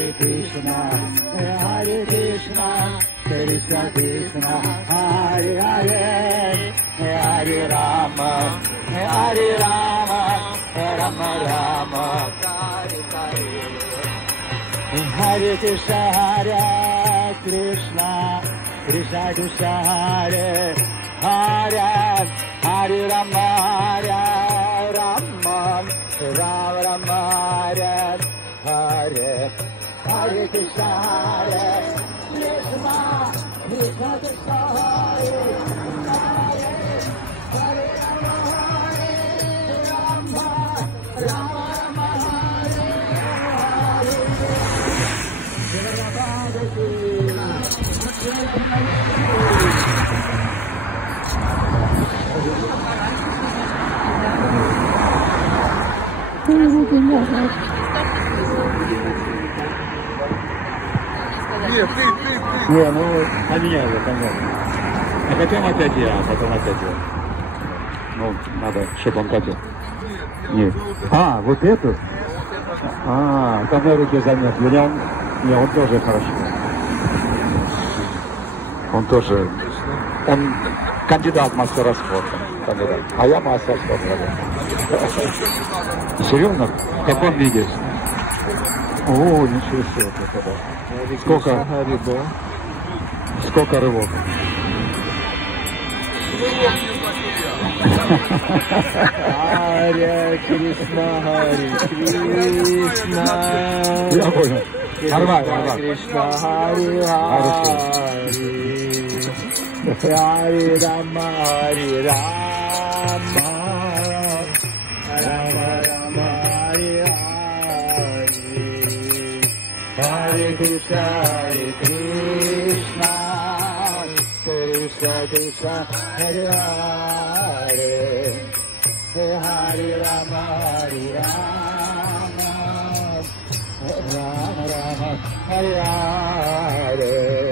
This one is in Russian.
Krishna, Krishna Krishna, Hare Hare, Hare Rama, Rama Rama, Hare Krishna, Hare Krishna, Krishna Krishna, Hare Hare, Hare Rama, Rama Rama, Hare Hare Krishna, Hare Krishna, Krishna Krishna, Hare Hare, Hare Rama, Rama Rama, Нет, ты. Не, ну, поменяли, понятно. А потом опять я, потом опять я. Ну, надо, чтобы он хотел. Нет. А, вот эту? А, там на руке замет. Не, он тоже хорошо. Он тоже, он кандидат мастера спорта. Кандидат. А я мастер спорта. Серьезно? В каком виде? О, ничего себе. Сколько рывок? Харе Кришна, Харе Кришна. Я понял. Нормально. Кришна, Харе Харе. Харе Рама, Харе Рама. Рама Рама, Харе Харе. Харе Кришна, Харе Кришна. Krishna Krishna, Hare Hare, Hare Rama, Hare Rama, Rama Rama, Hare Hare.